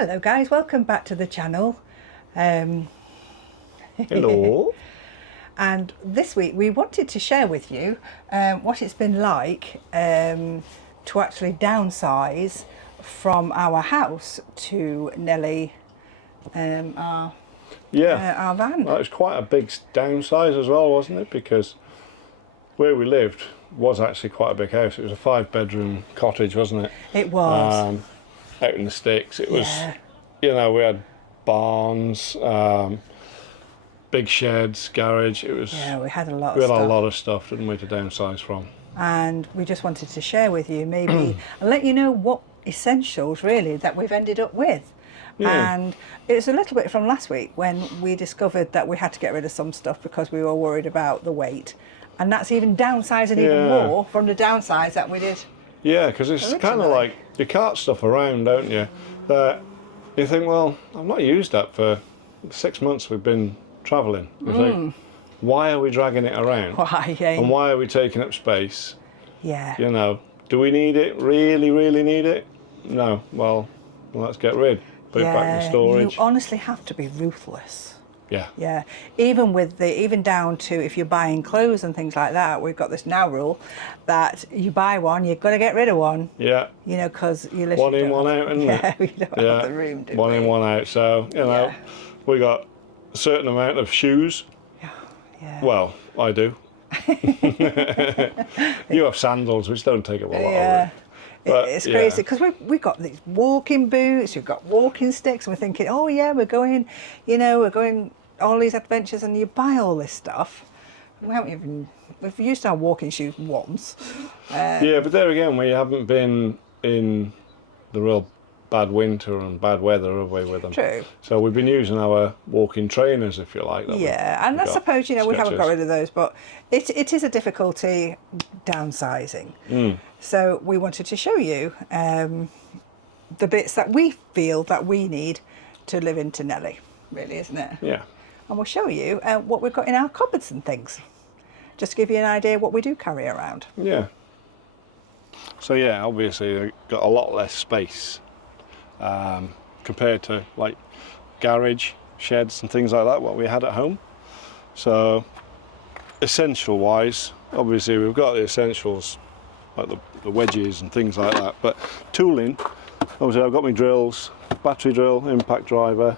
Hello guys, welcome back to the channel. Hello. And this week we wanted to share with you what it's been like to actually downsize from our house to Nelly, our van. Well, it was quite a big downsize as well, wasn't it? Because where we lived was actually quite a big house. It was a 5-bedroom cottage, wasn't it? It was. Out in the sticks. It was, we had barns, big sheds, garage. It was. Yeah, we had a lot of We had stuff. a lot of stuff, didn't we, to downsize from? And we just wanted to share with you maybe and let you know what essentials really that we've ended up with. Yeah. And it's a little bit from last week when we discovered that we had to get rid of some stuff because we were worried about the weight, and that's even downsizing even more from the downsize that we did. Yeah, because it's kind of like you cart stuff around, don't you? That you think, well, I've not used that for 6 months we've been travelling. You think, why are we dragging it around? Why? And why are we taking up space? Yeah. You know, do we need it? Really, really need it? No. Well, let's get rid. Put it back in storage. You honestly have to be ruthless. Yeah. Yeah. Even down to if you're buying clothes and things like that, we've got this now rule that you buy one, you've got to get rid of one. Yeah. You know, because you literally One in, one out, isn't it? Yeah, we don't have the room, do One we? in, one out. So, we got a certain amount of shoes. Yeah. Well, I do. You have sandals, which don't take up a lot of room. But, it's crazy because we've got these walking boots, we've got walking sticks, and we're thinking, oh yeah, we're going all these adventures, and you buy all this stuff. We've used our walking shoes once. Yeah, but there again, we haven't been in the real bad winter and bad weather, have we, with them? True. So we've been using our walking trainers, if you like. And I suppose, we haven't got rid of those, but it is a difficulty downsizing. So we wanted to show you the bits that we feel that we need to live into Nelly, really, isn't it? Yeah. And we'll show you what we've got in our cupboards and things, just to give you an idea what we do carry around. Yeah. So yeah, obviously we've got a lot less space compared to like garage, sheds and things like that, what we had at home. So essential wise, obviously we've got the essentials like the wedges and things like that, but tooling, obviously I've got my drills, battery drill, impact driver,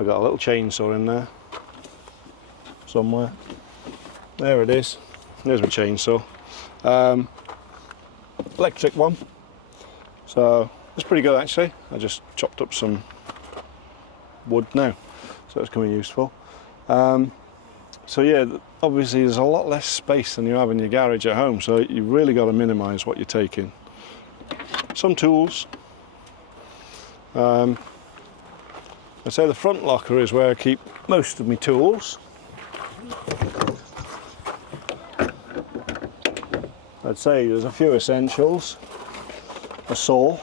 I've got a little chainsaw in there somewhere. There it is. There's my chainsaw. Electric one. So it's pretty good actually. I just chopped up some wood now, so it's coming useful. So yeah, obviously there's a lot less space than you have in your garage at home, so you've really got to minimise what you're taking. Some tools. I'd say the front locker is where I keep most of my tools. I'd say there's a few essentials. A saw,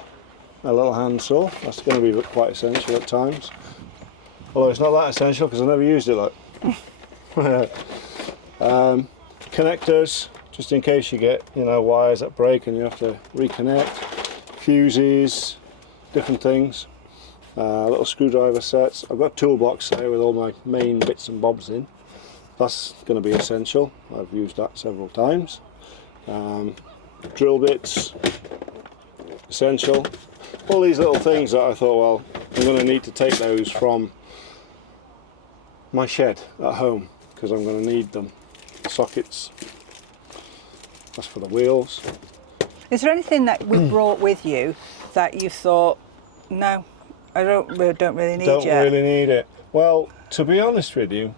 a little hand saw, that's going to be quite essential at times. Although it's not that essential because I never used it like. Connectors, just in case you get wires that break and you have to reconnect. Fuses, different things. Little screwdriver sets. I've got a toolbox there with all my main bits and bobs in. That's going to be essential. I've used that several times. Drill bits, essential. All these little things that I thought, well, I'm going to need to take those from my shed at home because I'm going to need them. Sockets, that's for the wheels. Is there anything that we brought with you that you thought, no, I don't really need Don't really need it. Well, to be honest with you,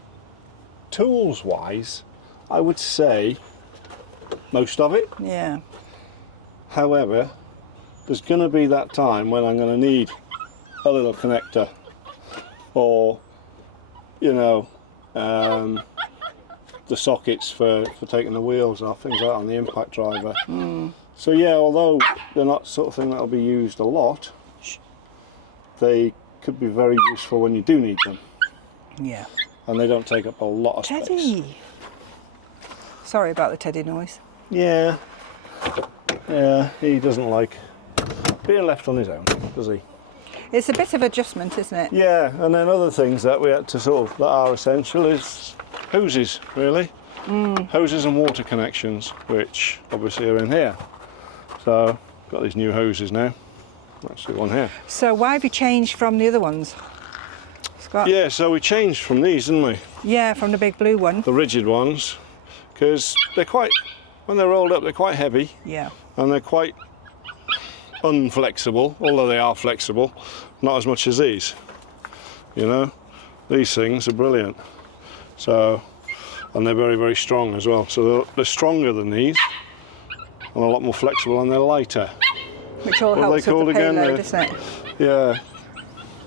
tools wise, I would say most of it. Yeah. However, there's going to be that time when I'm going to need a little connector or the sockets for taking the wheels off, things like that on the impact driver. So yeah, although they're not sort of thing that'll be used a lot, they could be very useful when you do need them. Yeah. And they don't take up a lot of space. Teddy! Sorry about the Teddy noise. Yeah, he doesn't like being left on his own, does he? It's a bit of adjustment, isn't it? Yeah, and then other things that we had to sort of, that are essential is hoses, really. Hoses and water connections, which obviously are in here. So, got these new hoses now. That's the one here. So why have you changed from the other ones, Scott? Yeah, so we changed from these, didn't we? Yeah, from the big blue one. The rigid ones, because they're quite, when they're rolled up, they're quite heavy. Yeah. And they're quite unflexible, although they are flexible, not as much as these. You know, these things are brilliant. So, and they're very, very strong as well. So they're stronger than these, and a lot more flexible, and they're lighter. Which all What are helps they with called the again? payload, isn't it? Yeah,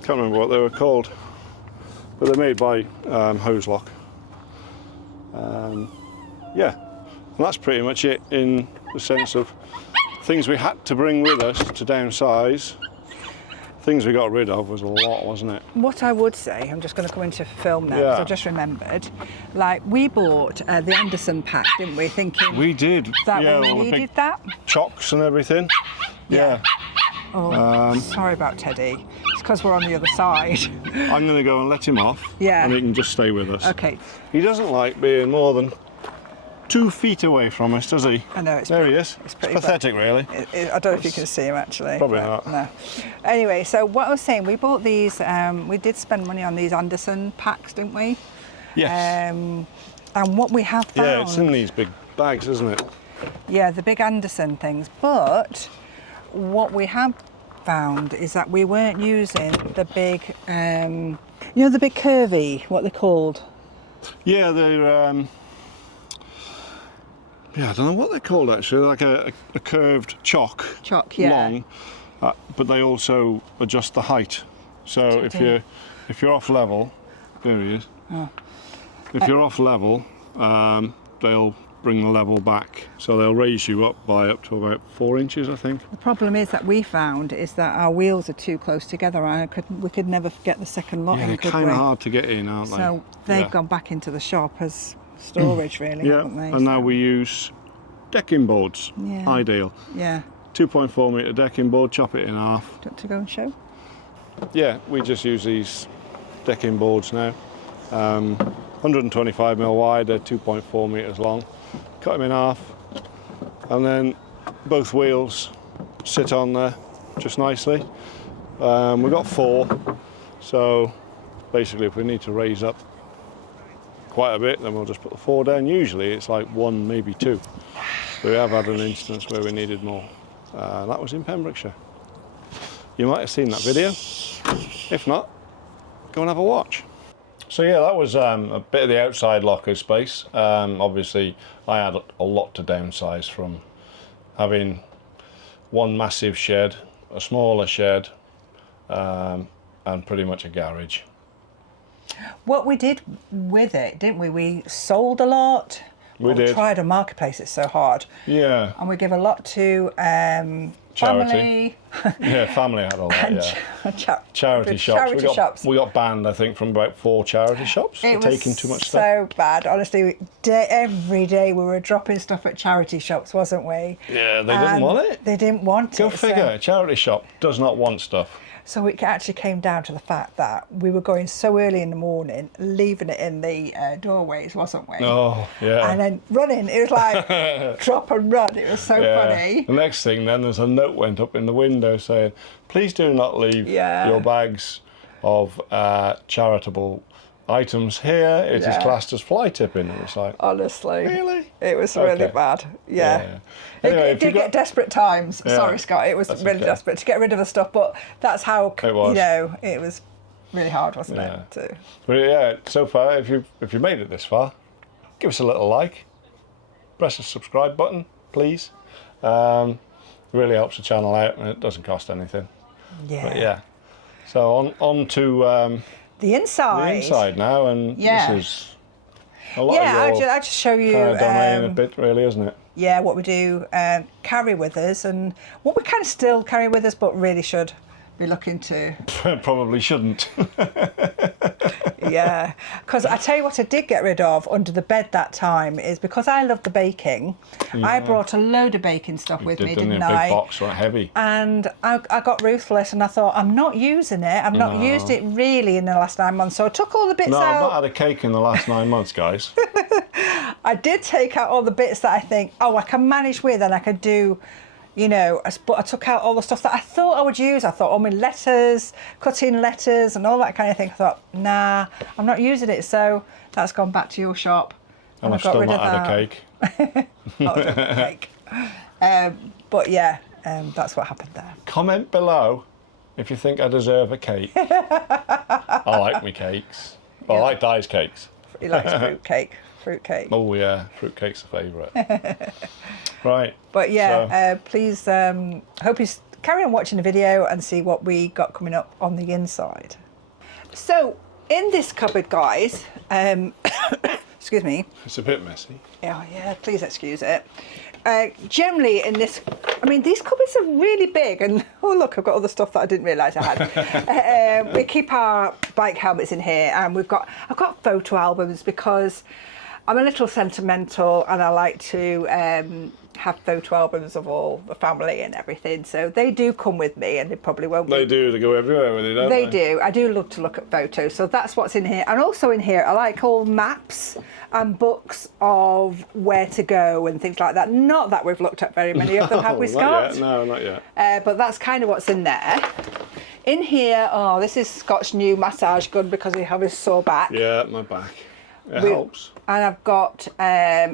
can't remember what they were called, but they're made by Hose Lock. Yeah, and that's pretty much it in the sense of things we had to bring with us to downsize. Things we got rid of was a lot, wasn't it? What I would say, I'm just going to come into film now, because Yeah. I just remembered, like we bought the Anderson pack, didn't we? Thinking We did, that yeah, we all the needed big that. chocks and everything. Yeah. Oh, sorry about Teddy. It's because we're on the other side. I'm going to go and let him off, Yeah. and he can just stay with us. Okay. He doesn't like being more than 2 feet away from us, does he? I know, it's There he is. it's It's pretty pathetic, really. I don't know if you can see him actually. Probably but not. No. Anyway, so what I was saying, we bought these. We did spend money on these Anderson packs, didn't we? Yes. And what we have found. Yeah, it's in these big bags, isn't it? Yeah, the big Anderson things. But what we have found is that we weren't using the big, you know, the big curvy, what they're called. Yeah, they're. Yeah, I don't know what they're called actually. Like a curved chock. Chock, yeah. Long, but they also adjust the height. So if dear. you're off level, there he is. Oh. If you're off level, they'll bring the level back. So they'll raise you up to about 4 inches, I think. The problem is that we found is that our wheels are too close together. We could never get the second lot Yeah, in, they're could kind we? of hard to get in, aren't they? So they've Yeah. gone back into the shop as storage, really, Yeah, haven't they? and now we use decking boards. Yeah. Ideal. Yeah. 2.4 metre decking board, chop it in half. Do you want to go and show? Yeah, we just use these decking boards now. 125mm wide, they're 2.4 metres long. Cut them in half, and then both wheels sit on there just nicely. We've got 4, so basically if we need to raise up quite a bit, then we'll just put the 4 down. Usually it's like 1, maybe 2. But we have had an instance where we needed more. That was in Pembrokeshire. You might have seen that video. If not, go and have a watch. So yeah, that was a bit of the outside locker space. Obviously, I had a lot to downsize from having one massive shed, a smaller shed, and pretty much a garage. What we did with it, didn't we? We sold a lot. We did. Tried on Marketplace, it's so hard. Yeah. And we give a lot to family. Yeah, family had a lot, and yeah. Charity shops. Charity shops. We got banned, I think, from about 4 charity shops for It was taking too much stuff. so bad. Honestly, every day we were dropping stuff at charity shops, wasn't we? Yeah, they didn't want it. They didn't want Go it. figure, a charity shop does not want stuff. So it actually came down to the fact that we were going so early in the morning, leaving it in the doorways, wasn't we? Oh, yeah. And then running. It was like drop and run. It was so funny. The next thing then, there's a note went up in the window saying, please do not leave your bags of charitable items here. It is classed as fly tipping. And it's like, Honestly. really? It was really bad. Yeah. Anyway, It did get desperate times. Yeah, Sorry, Scott. It was that's really okay. desperate to get rid of the stuff, but that's how, It was. you know, it was really hard, wasn't it? To... But yeah, so far, if you made it this far, give us a little like, press the subscribe button, please. It really helps the channel out, and it doesn't cost anything. Yeah. But yeah. So on to The inside. the inside now, and Yeah. this is a lot Yeah, of your I'll just show you. kind of domain a bit, really, isn't it? Yeah, what we do carry with us, and what we kind of still carry with us, but really should be looking to. Probably shouldn't. Yeah, because I tell you what I did get rid of under the bed that time is because I love the baking. I brought a load of baking stuff with me, didn't I? Big box, right, heavy. And I got ruthless and I thought, I'm not using it. I've not used it really in the last 9 months. So I took all the bits No, out. I've not had a cake in the last 9 months, guys. I did take out all the bits that I think, oh, I can manage with and I could do, you know, but I took out all the stuff that I thought I would use. I thought, oh, my letters, cutting letters and all that kind of thing. I thought, nah, I'm not using it. So that's gone back to your shop. And I've got still rid not of had a cake. Not a cake. But yeah, that's what happened there. Comment below if you think I deserve a cake. I like me cakes. Well, I like Di's cakes. He likes fruit cake. Oh yeah, fruit cake's a favourite. Right. But yeah, please, hope you carry on watching the video and see what we got coming up on the inside. So in this cupboard, guys, excuse me. It's a bit messy. Yeah, please excuse it. Generally in this, I mean, these cupboards are really big and, oh look, I've got all the stuff that I didn't realise I had. We keep our bike helmets in here and I've got photo albums because I'm a little sentimental and I like to have photo albums of all the family and everything. So they do come with me and they probably won't They do, they go everywhere with it, don't they? They do. I do love to look at photos. So that's what's in here. And also in here, I like all maps and books of where to go and things like that. Not that we've looked at very many of them, have we, Scott? Not yet. No, not yet. But that's kind of what's in there. In here, oh, this is Scott's new massage gun because he has his sore back. Yeah, my back. It helps. And I've got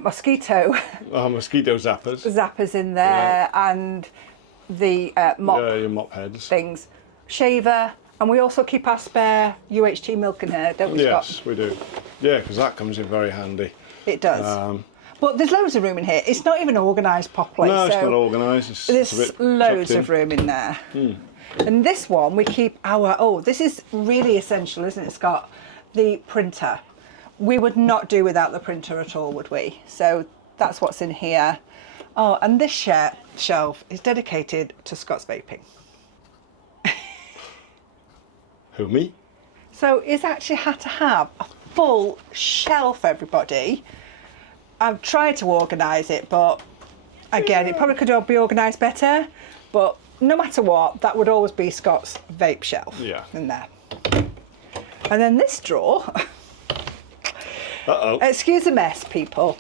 mosquito Mosquito zappers. zappers in there and the mop, your mop heads. things. Shaver. And we also keep our spare UHT milk in here, don't we, Scott? Yes, we do. Yeah, because that comes in very handy. It does. But there's loads of room in here. It's not even organised properly. No, it's not organised. There's loads of room in there. And this one, we keep our, this is really essential, isn't it, Scott? The printer. We would not do without the printer at all, would we? So that's what's in here. Oh, and this shelf is dedicated to Scott's vaping. Who, me? So he's actually had to have a full shelf, everybody. I've tried to organise it, but again, it probably could be organised better. But no matter what, that would always be Scott's vape shelf in there. And then this drawer. Uh-oh. Excuse the mess, people.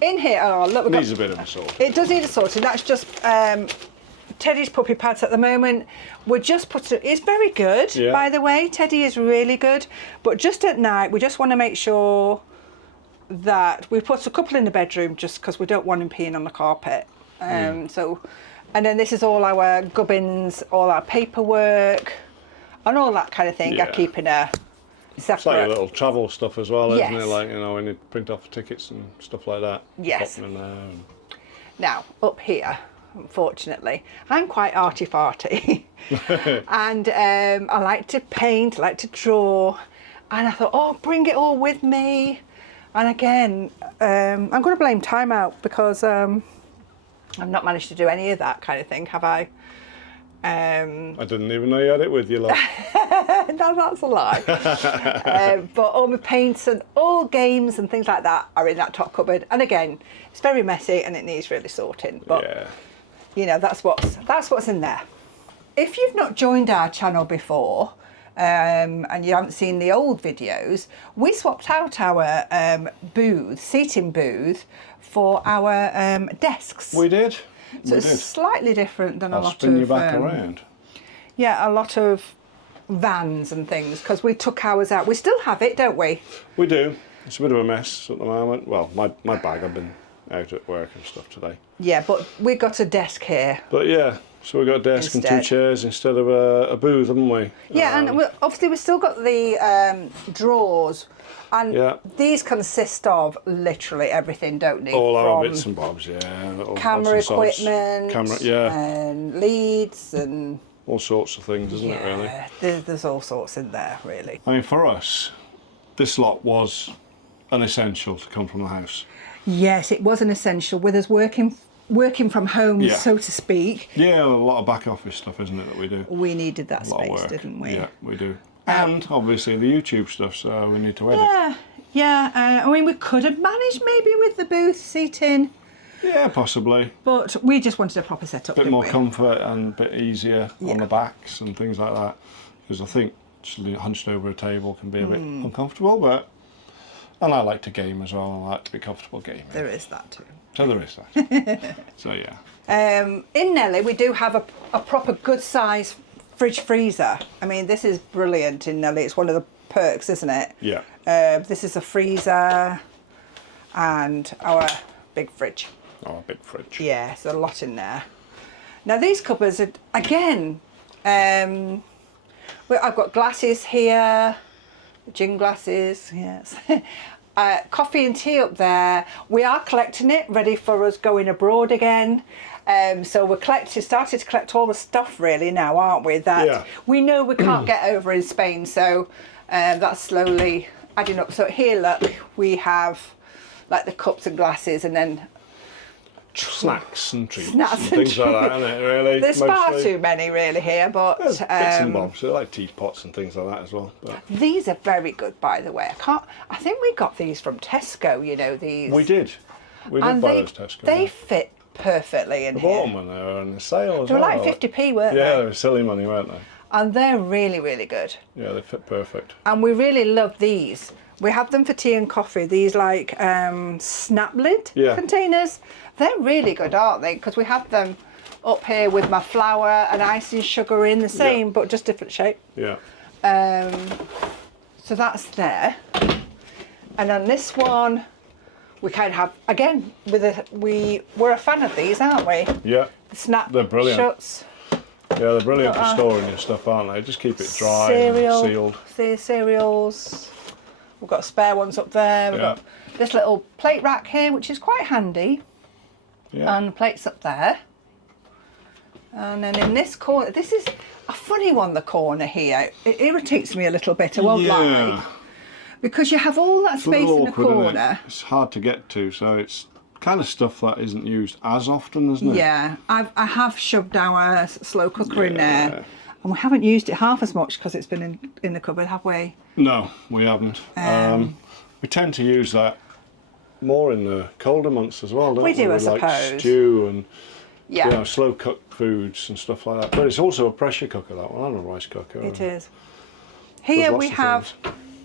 In here, oh look, it needs a bit of a sort. It does need a sorting. That's just Teddy's puppy pads at the moment. We're just putting. It's very good, by the way. Teddy is really good, but just at night, we just want to make sure that we put a couple in the bedroom, just because we don't want him peeing on the carpet. So, and then this is all our gubbins, all our paperwork, and all that kind of thing. I keep in a separate. It's like a little travel stuff as well, isn't Yes. it? Like, you know, when you print off tickets and stuff like that. Yes. Pop them in there. Now, up here, unfortunately, I'm quite arty-farty. And I like to paint, I like to draw. And I thought, oh, bring it all with me. And again, I'm going to blame Time Out because I've not managed to do any of that kind of thing, have I? I didn't even know you had it with you, love. No, that's a lie. But all my paints and all games and things like that are in that top cupboard. And again, it's very messy and it needs really sorting. But you know, that's what's in there. If you've not joined our channel before, and you haven't seen the old videos, we swapped out our seating booth for our desks. We did. So it's slightly different than a lot of... I'll spin you back around. Yeah, a lot of vans and things, because we took ours out. We still have it, don't we? We do. It's a bit of a mess at the moment. Well, my bag, I've been out at work and stuff today. Yeah, but we got a desk here. But yeah, so we got a desk and 2 chairs instead of a booth, haven't we? Yeah, and obviously we've still got the drawers. And these consist of literally everything, don't they? All our bits and bobs, camera equipment, and leads and... all sorts of things, isn't it, really? There's all sorts in there, really. I mean, for us, this lot was an essential to come from the house. Yes, it was an essential, with us working from home, so to speak. Yeah, a lot of back office stuff, isn't it, that we do? We needed that space, didn't we? Yeah, we do. And obviously the YouTube stuff, so we need to edit. Yeah, yeah. I mean, we could have managed maybe with the booth seating. Yeah, possibly. But we just wanted a proper setup. A bit more comfort and a bit easier on the backs and things like that. Because I think just hunched over a table can be a bit uncomfortable, but... And I like to game as well, I like to be comfortable gaming. There is that too. So there is that. So yeah. In Nelly, we do have a proper good size fridge freezer. I mean, this is brilliant in Nelly. It's one of the perks, isn't it? Yeah. This is a freezer and our big fridge. Oh, a big fridge. Yeah, there's a lot in there. Now these cupboards are, again, I've got glasses here, gin glasses, yes. Coffee and tea up there. We are collecting it, ready for us going abroad again. So we're started to collect all the stuff really now, aren't we? That we know we can't get over in Spain. So that's slowly adding up. So here, look, we have like the cups and glasses, and then snacks and treats and things like that, isn't it, really? There's far too many really here, but bits and bobs, so like teapots and things like that as well. But these are very good, by the way. I think we got these from Tesco, you know, these. We did buy those Tesco. They fit perfectly in here. I bought them when they were on the sale as they were well. like 50p, weren't yeah, they? they were silly money, weren't they? And they're really, really good. Yeah, they fit perfect. And we really love these. We have them for tea and coffee. These like snap lid containers. They're really good, aren't they? Because we have them up here with my flour and icing sugar in the same, but just different shape. Yeah. So that's there. And on this one, we kind of have, again, we're a fan of these, aren't we? Yeah. The snap they're brilliant. shuts. Yeah, they're brilliant for storing your stuff, aren't they? Just keep it dry and sealed. Cereals. We've got spare ones up there. We've got this little plate rack here, which is quite handy. Yeah. And plates up there. And then in this corner, this is a funny one, the corner here. It irritates me a little bit, I won't lie. Because you have all that space in the corner. It's hard to get to, so it's kind of stuff that isn't used as often, isn't it? Yeah, I have shoved our slow cooker in there. And we haven't used it half as much because it's been in the cupboard, have we? No, we haven't. We tend to use that more in the colder months as well, don't we? We do, I suppose. Like stew and you know, slow cooked foods and stuff like that. But it's also a pressure cooker, that one, and a rice cooker. It is. Here we have,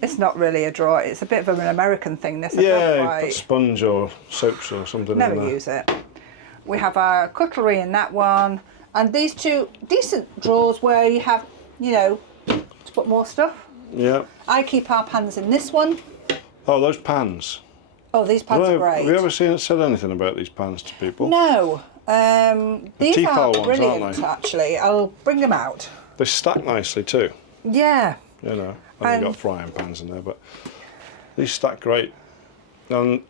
it's not really a drawer, it's a bit of an American thing, this. Yeah, put sponge or soaps or something Never in there. use it. We have our cutlery in that one, and these two decent drawers where you have, you know, to put more stuff. Yeah. I keep our pans in this one. Oh, those pans. Oh, these pans are great. Have you ever said anything about these pans to people? No. These are brilliant, ones, actually. I'll bring them out. They stack nicely too. Yeah. You know, and you've got frying pans in there, but these stack great. And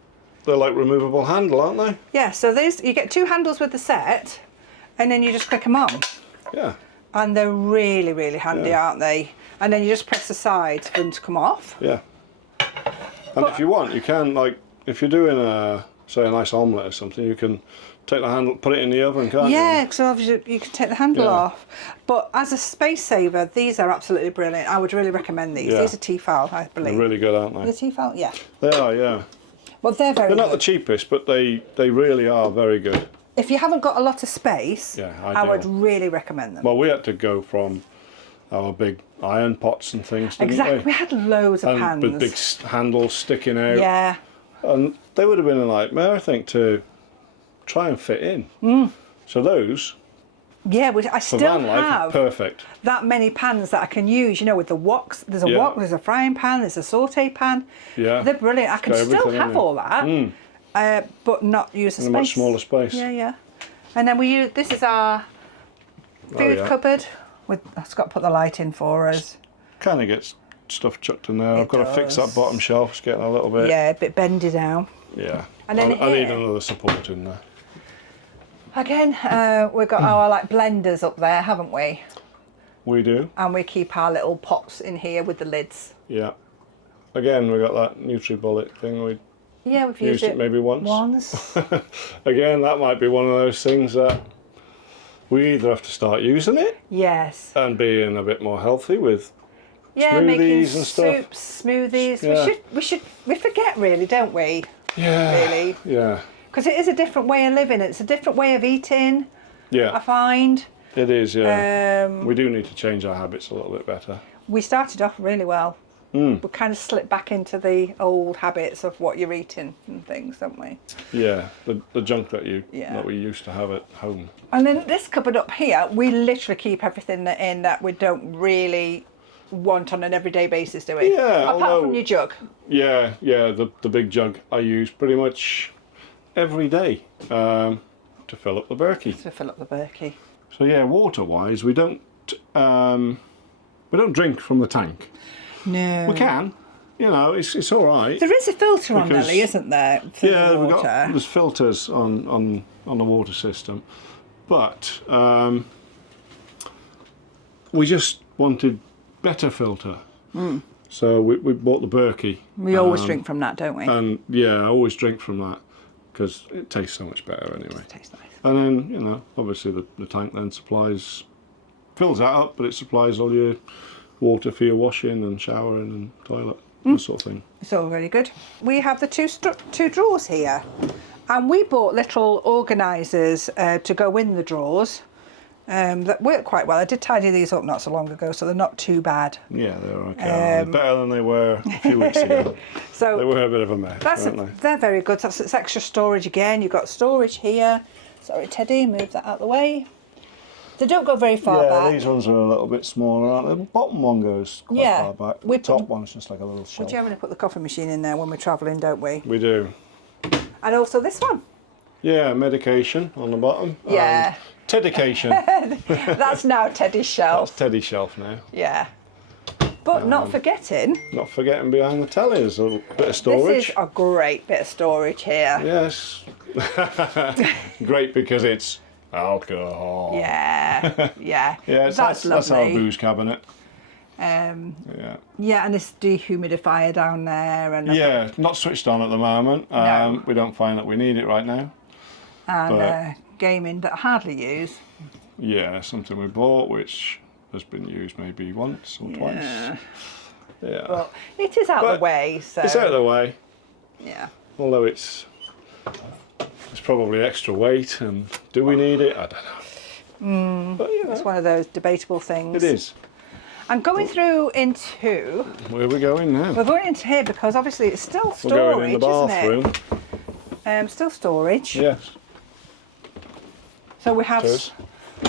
they're like removable handle, aren't they? Yeah, so you get two handles with the set, and then you just click them on. Yeah. And they're really, really handy, aren't they? And then you just press the sides for them to come off. Yeah. And if you want, you can, like, if you're doing say a nice omelette or something, you can take the handle, put it in the oven, can't you? Yeah, because obviously you can take the handle off. But as a space saver, these are absolutely brilliant. I would really recommend these. These are Tefal, I believe. They're really good, aren't they? The Tefal, yeah. They are, yeah. Well, they're very good. They're not the cheapest, but they really are very good. If you haven't got a lot of space, I would really recommend them. Well, we had to go from our big iron pots and things, didn't Exactly, we? we had loads of pans. With big handles sticking out. Yeah. And they would have been a nightmare, I think, to try and fit in. So those, I still have perfect. that many pans that I can use, you know, with the woks. There's a wok, there's a frying pan, there's a saute pan. Yeah. They're brilliant. I can still have all that, but not use the space. In a much smaller space. Yeah, yeah. And then we use, this is our food cupboard. I've got to put the light in for us. Kind of gets stuff chucked in there. I've got to fix that bottom shelf. It's getting a little bit... Yeah, a bit bendy now. Yeah. And then I need another support in there. Again, we've got our like blenders up there, haven't we? We do. And we keep our little pots in here with the lids. Yeah. Again, we got that NutriBullet thing. We've used it maybe once. Again, that might be one of those things that we either have to start using it. Yes. And being a bit more healthy with Yeah, making smoothies and stuff. soups, smoothies. Yeah. We forget really, don't we? Yeah. Really. Yeah. Because it is a different way of living. It's a different way of eating, I Yeah. find. It is, yeah. We do need to change our habits a little bit better. We started off really well. We kind of slipped back into the old habits of what you're eating and things, don't we? Yeah, the junk that Yeah. we used to have at home. And then this cupboard up here, we literally keep everything in that we don't really want on an everyday basis, do we? Yeah, Apart from your jug. Yeah, the big jug I use pretty much every day to fill up the Berkey. To fill up the Berkey. So yeah, water-wise, we don't drink from the tank. No. We can, you know, it's all right. There is a filter on Because- Nelly, isn't there? For Yeah, the water. there's filters on the water system, but we just wanted better filter. So we bought the Berkey. We always drink from that, don't we? And yeah, I always drink from that because it tastes so much better anyway. It tastes nice. And then, you know, obviously the tank then fills that up, but it supplies all your water for your washing and showering and toilet, that sort of thing. It's all really good. We have the two drawers here, and we bought little organisers to go in the drawers that work quite well. I did tidy these up not so long ago, so they're not too bad. Yeah, they're okay. Better than they were a few weeks ago. So They were a bit of a mess, weren't they? they're very good. That's it's extra storage again. You've got storage here. Sorry, Teddy, move that out of the way. They don't go very far back. These ones are a little bit smaller, aren't they? The bottom one goes quite far back. The top one's just like a little shelf. We generally put the coffee machine in there when we're travelling, don't we? We do. And also this one. Yeah, medication on the bottom. Yeah. Tedication. That's now Teddy's shelf. That's Teddy's shelf now. Yeah. But not forgetting, Not forgetting behind the telly is a bit of storage. this is a great bit of storage here. Yes. Great because it's alcohol. Yeah, yeah. Yeah, that's our lovely. booze cabinet. Yeah. Yeah, and this dehumidifier down there, and Yeah, not switched on at the moment. No. We don't find that we need it right now. and gaming that I hardly use. Yeah, something we bought which has been used maybe once or twice. Yeah. But it is out of But the way, so It's out of the way, yeah. although it's probably extra weight, and do we need it? I don't know. But you know, It's one of those debatable things. it is. I'm going through into. Where are we going now? We're going into here because obviously it's still We're storage, going in the bathroom. isn't it? Still storage. Yes. So we have It is.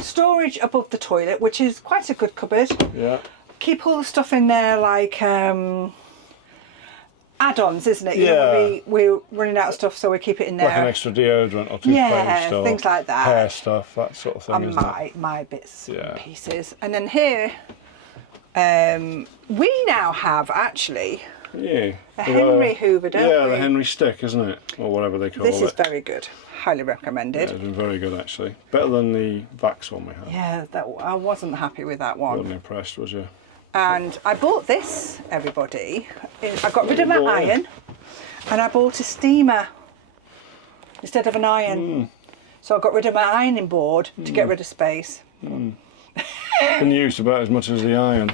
storage above the toilet, which is quite a good cupboard. Yeah. Keep all the stuff in there like add-ons, isn't it? You Yeah. know, we're running out of stuff, so we keep it in there. Like an extra deodorant or toothpaste Yeah, or things like that. hair stuff, that sort of thing, And isn't it? my bits Yeah. and pieces. And then here, we now have actually Yeah. a Henry Hoover, don't Yeah, we? the Henry stick, isn't it? Or whatever they call This it. is very good. Highly Yeah, recommended. it's been very good actually. Better than the Vax one we had. Yeah, I wasn't happy with that one. Wasn't impressed, was you? And I bought this, everybody. I got rid of my bought it? iron and I bought a steamer instead of an iron. So I got rid of my ironing board to get rid of space. Been used about as much as the iron.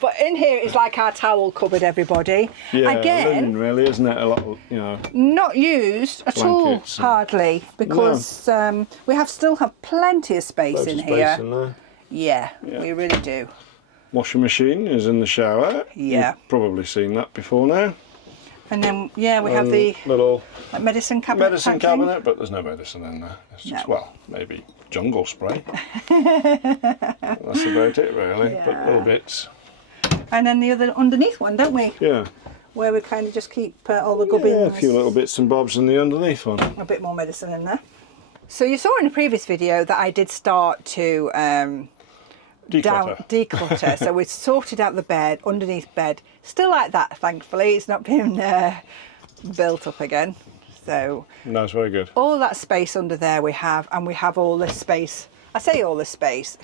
But in here is like our towel cupboard, everybody. Yeah, Again, linen really, isn't it? A lot of, you know. not used at Blankets all, and- hardly, because we still have plenty of space Loads in of space here. in there. Yeah, Yeah. we really do. Washing machine is in the shower. Yeah. You've probably seen that before now. And then, yeah, we have the little medicine cabinet. medicine type thing. cabinet, but there's no medicine in there. It's just, No. well, maybe jungle spray. That's about it really, but Yeah. little bits. And then the other underneath one, don't we? Yeah. Where we kind of just keep all the gubbins. Yeah, a few little bits and bobs in the underneath one. A bit more medicine in there. So you saw in a previous video that I did start to declutter. So we sorted out the bed, underneath bed. Still like that, thankfully. It's not been built up again. So No, it's very good. all that space under there we have, and we have all this space. I say all this space.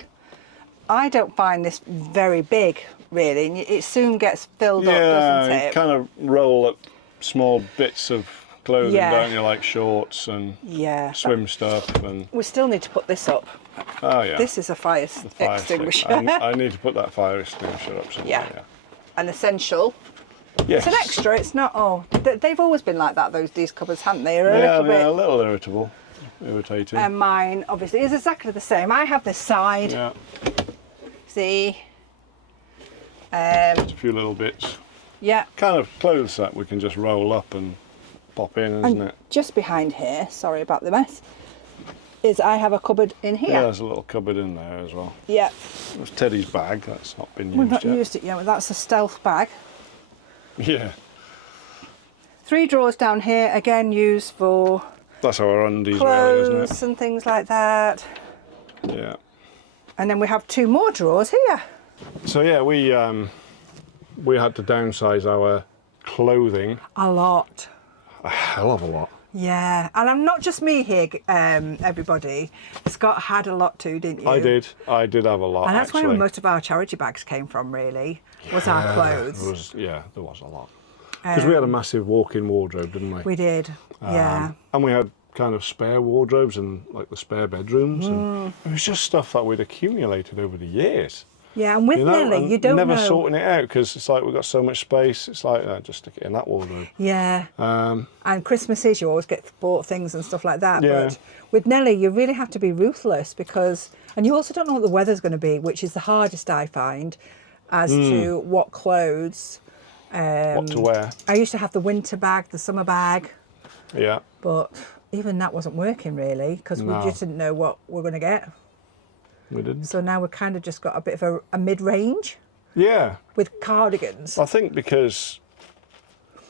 I don't find this very big, really. And it soon gets filled up, doesn't Yeah, it? kind of roll up small bits of clothing, Yeah. don't you? Like shorts and Yeah. swim stuff and... We still need to put this up. Oh, yeah. This is a fire Fire extinguisher. I need to put that fire extinguisher up somewhere, Yeah. yeah. An essential. Yes. It's an extra, it's not, oh, they've always been like that, these cupboards, haven't they? They're Yeah, a little they're a bit. little irritating. And mine, obviously, is exactly the same. I have this side, Yeah, see? a few little bits. Yeah. Kind of clothes that we can just roll up and pop in, isn't And it? just behind here, sorry about the mess, is I have a cupboard in Yeah, here. there's a little cupboard in there as well. Yeah. That's Teddy's bag, that's not been used We've not yet. used it yet, but that's a stealth bag. Yeah, 3 drawers down here, again used for that's our undies clothes really, isn't and things like that. it? Yeah. And then we have 2 more drawers here. So yeah, we had to downsize our clothing A lot. a hell of a lot. Yeah, and I'm not just me here, everybody. Scott had a lot too, didn't you? I did have a lot. And that's actually. where most of our charity bags came from, really, was our clothes. There was a lot. Because we had a massive walk-in wardrobe, didn't we? We did, yeah. And we had kind of spare wardrobes and like the spare bedrooms. And it was just stuff that we'd accumulated over the years. Yeah, and with Nelly, and you don't never know. sorting it out because it's like we've got so much space. It's like, just stick it in that wardrobe. Yeah. And Christmases, you always get bought things and stuff like that. Yeah. But with Nelly, you really have to be ruthless because, and you also don't know what the weather's going to be, which is the hardest I find, as to what clothes. What to wear. I used to have the winter bag, the summer bag, Yeah. but even that wasn't working really because we No. just didn't know what we're going to get. We didn't. So now we've kind of just got a bit of a mid-range Yeah. with cardigans. I think because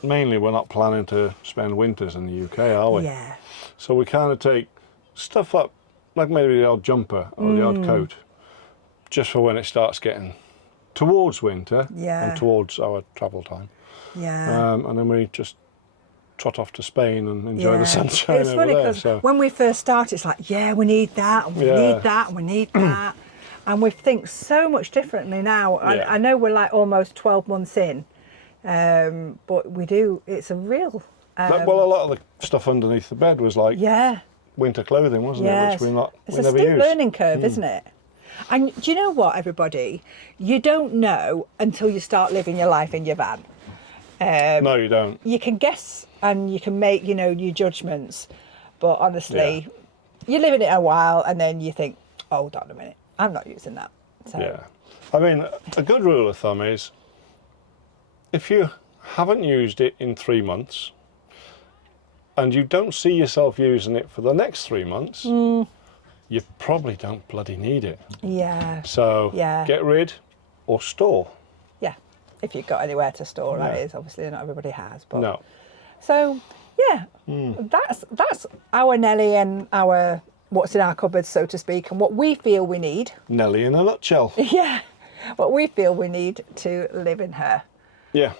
mainly we're not planning to spend winters in the UK, are we? Yeah. So we kind of take stuff up, like maybe the odd jumper or the odd coat, just for when it starts getting towards winter Yeah. and towards our travel time. Yeah. And then we just trot off to Spain and enjoy Yeah. the sunshine It's over funny there. because So when we first start, it's like, yeah, we need that, and we Yeah. need that, and we need that. And we think so much differently now. Yeah. I know we're like almost 12 months in, but we do, it's a real... well, a lot of the stuff underneath the bed was like yeah. winter clothing, wasn't it? Yes. Which It's we a never steep used. learning curve, isn't it? And do you know what, everybody? You don't know until you start living your life in your van. No, you don't. You can guess and you can make, your judgments, but honestly, you live in it a while and then you think, oh, hold on a minute, I'm not using that. So, Yeah. I mean, a good rule of thumb is if you haven't used it in 3 months and you don't see yourself using it for the next 3 months, you probably don't bloody need it. yeah, So Yeah. get rid or store. yeah. If you've got anywhere to store, that Yeah. is. Obviously, not everybody has. But No. So, yeah, that's our Nelly and our what's in our cupboards, so to speak, and what we feel we need. Nelly in a nutshell. Yeah, what we feel we need to live in her. Yeah.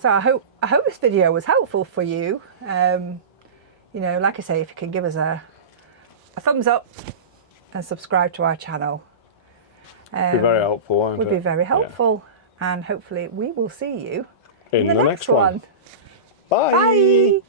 So I hope this video was helpful for you. Like I say, if you can give us a thumbs up and subscribe to our channel, Be very helpful, won't would it? be very Yeah. helpful. And hopefully we will see you In the next one. Bye. Bye.